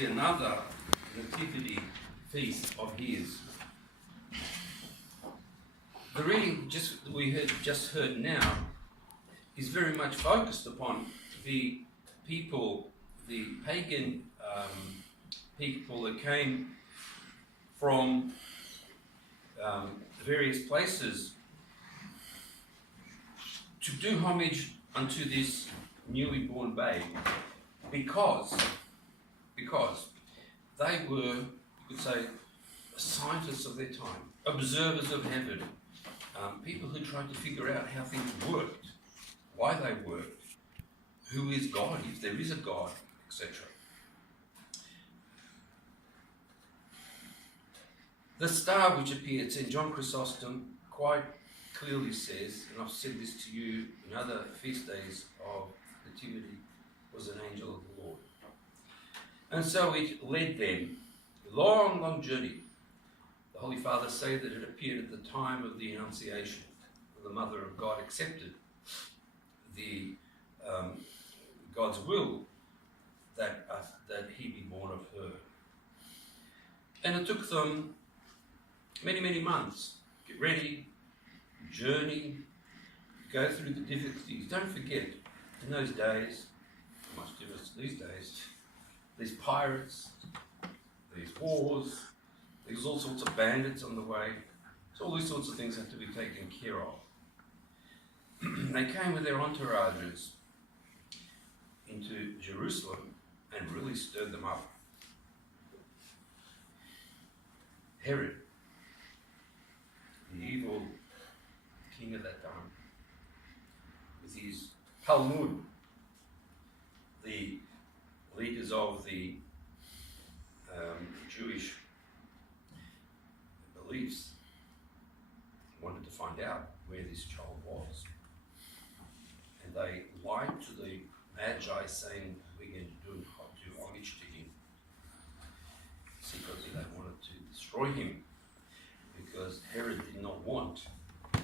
see another nativity feast of his. The reading we just heard now is very much focused upon the people, the pagan people that came from various places to do homage unto this newly born babe, because they were, you could say, scientists of their time, observers of heaven, people who tried to figure out how things worked, why they worked, who is God, if there is a God, etc. The star which appeared, St. John Chrysostom quite clearly says, and I've said this to you in other feast days of Nativity, was an angel of the Lord. And so it led them a long, long journey. The Holy Fathers say that it appeared at the time of the Annunciation. The Mother of God accepted the God's will that he be born of her. And it took them many, many months. Get ready, journey, go through the difficulties. Don't forget, in those days, much different to these days, these pirates, these wars, there's all sorts of bandits on the way. So all these sorts of things have to be taken care of. They came with their entourages into Jerusalem and really stirred them up. Herod, the evil king of that time, with his Talmud, the leaders of the Jewish beliefs, wanted to find out where this child was. And they lied to the Magi, saying, we're going to do homage to him. Secretly, they wanted to destroy him, because Herod did not want a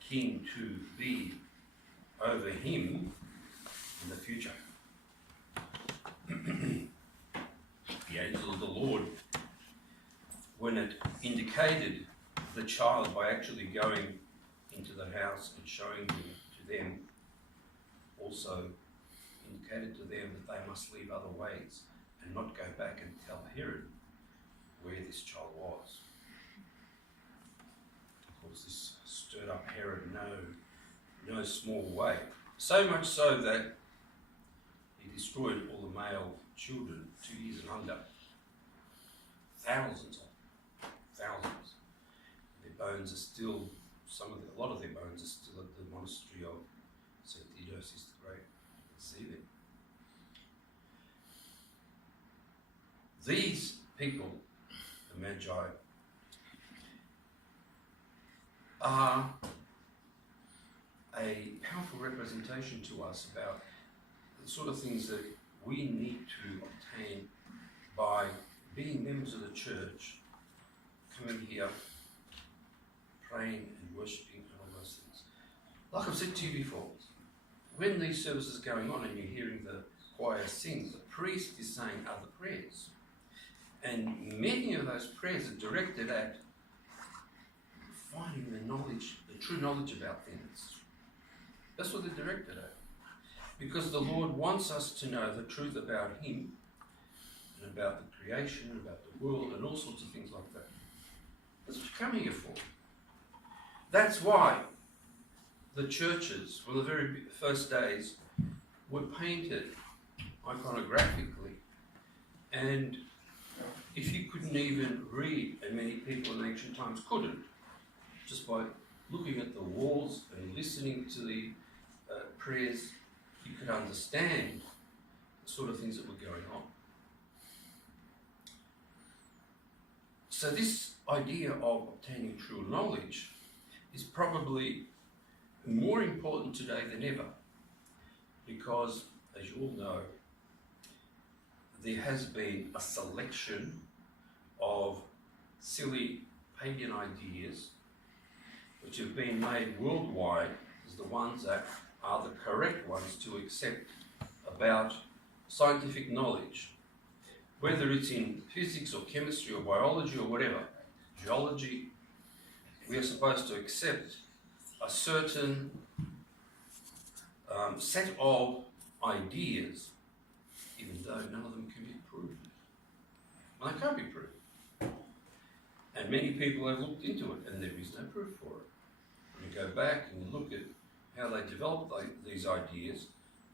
king to be over him in the future. The angel of the Lord, when it indicated the child by actually going into the house and showing him to them, also indicated to them that they must leave other ways and not go back and tell Herod where this child was. Of course, this stirred up Herod no small way. So much so that he destroyed all the male children 2 years and under. Thousands of them. Thousands. Their bones are still, a lot of their bones are still at the monastery of St. Theodosius the Great. You can see them. These people, the Magi, are a powerful representation to us about the sort of things that we need to obtain by being members of the church, coming here, praying and worshipping and all those things. Like I've said to you before, when these services are going on and you're hearing the choir sing, the priest is saying other prayers. And many of those prayers are directed at finding the knowledge, the true knowledge about things. That's what they're directed at. Because the Lord wants us to know the truth about Him and about the creation, and about the world, and all sorts of things like that. That's what you're coming here for. That's why the churches, from the very first days, were painted iconographically. And if you couldn't even read, and many people in ancient times couldn't, just by looking at the walls and listening to the prayers, you could understand the sort of things that were going on. So this idea of obtaining true knowledge is probably more important today than ever, because, as you all know, there has been a selection of silly pagan ideas which have been made worldwide as the ones that are the correct ones to accept about scientific knowledge, whether it's in physics or chemistry or biology or whatever, geology, we are supposed to accept a certain set of ideas, even though none of them can be proved. Well, they can't be proved. And many people have looked into it, and there is no proof for it. When you go back and you look at how they developed these ideas,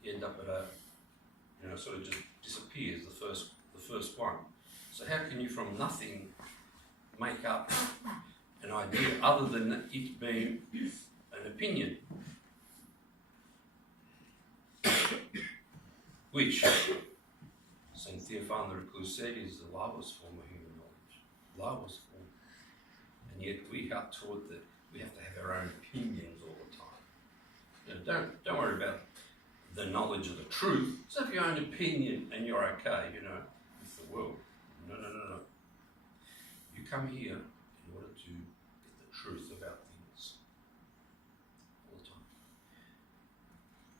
you end up at a, sort of just disappears, the first one. So how can you from nothing make up an idea other than it being an opinion? Which St. Theophan the Recluse said is the lowest form of human knowledge. Lowest form. And yet we are taught that we have to have our own opinions all the time. Don't worry about the knowledge of the truth. Just have your own opinion and you're okay, with the world. No. You come here in order to get the truth about things all the time.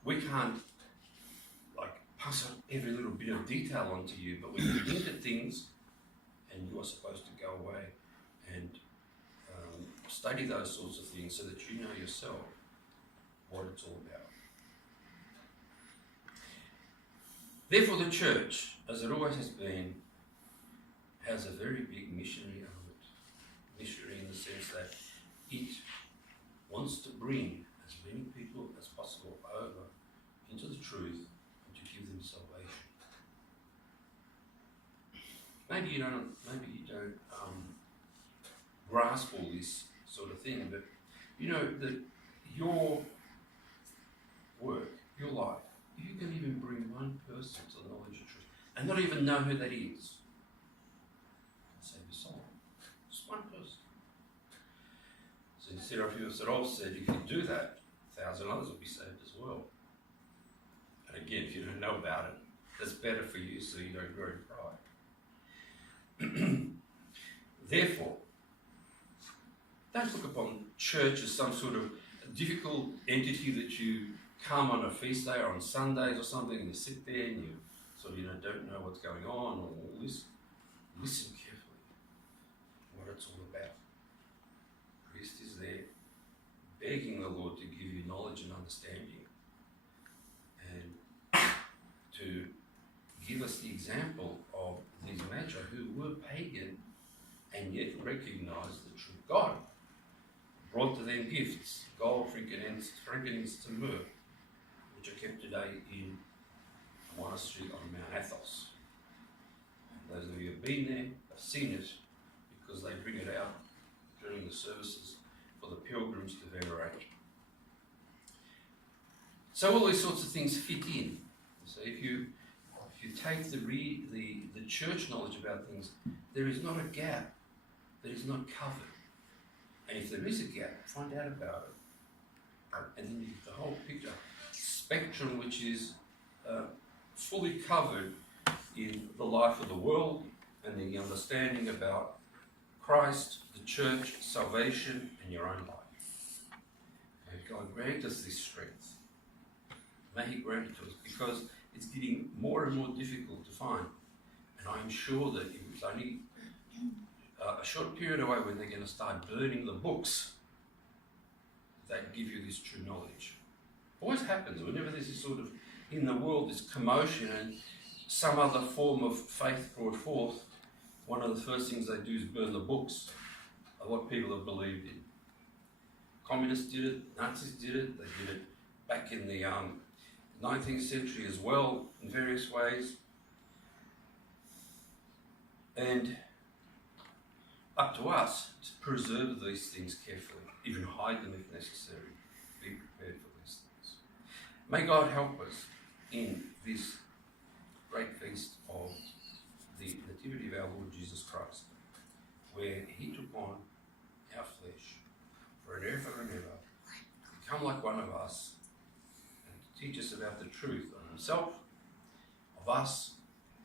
We can't pass on every little bit of detail onto you, but when you look at things, and you are supposed to go away and study those sorts of things so that you know yourself what it's all about. Therefore, the church, as it always has been, has a very big missionary element. Missionary in the sense that it wants to bring as many people as possible over into the truth and to give them salvation. Maybe you don't grasp all this sort of thing, but that your work, your life, if you can even bring one person to the knowledge of truth and not even know who that is, save your soul. Just one person. So instead of you said, if you do that, 1,000 others will be saved as well. And again, if you don't know about it, that's better for you so you don't grow in pride. Therefore, don't look upon church as some sort of difficult entity that you come on a feast day or on Sundays or something and you sit there and you sort of don't know what's going on or all this. Listen carefully what it's all about. Christ is there begging the Lord to give you knowledge and understanding and to give us the example of these Magi who were pagan and yet recognized the true God. Brought to them gifts, gold, frankincense, and myrrh, which are kept today in a monastery on Mount Athos. And those of you who have been there have seen it because they bring it out during the services for the pilgrims to venerate. So all these sorts of things fit in. So if you take the church knowledge about things, there is not a gap that is not covered. And if there is a gap, find out about it. And then you get the whole picture, spectrum which is fully covered in the life of the world and the understanding about Christ, the church, salvation, and your own life. And God grant us this strength. May He grant it to us, because it's getting more and more difficult to find. And I'm sure that if it's only a short period away when they're going to start burning the books that give you this true knowledge. Always happens whenever there's this sort of, in the world, this commotion and some other form of faith brought forth, one of the first things they do is burn the books of what people have believed in. Communists did it, Nazis did it, they did it back in the 19th century as well in various ways. And up to us to preserve these things carefully, even hide them if necessary. Be prepared for these things. May God help us in this great feast of the Nativity of our Lord Jesus Christ, where He took on our flesh for an ever and ever, become like one of us, and to teach us about the truth of Himself, of us,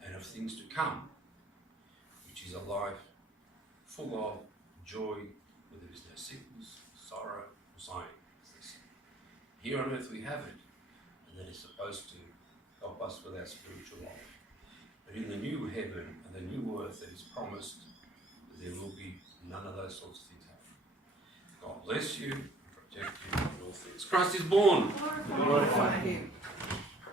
and of things to come, which is a life full of joy, where there is no sickness, sorrow, or sighing. Here on earth we have it, and that is supposed to help us with our spiritual life. But in the new heaven and the earth that is promised, there will be none of those sorts of things happening. God bless you, protect you in all things. Christ is born. Glorify Him.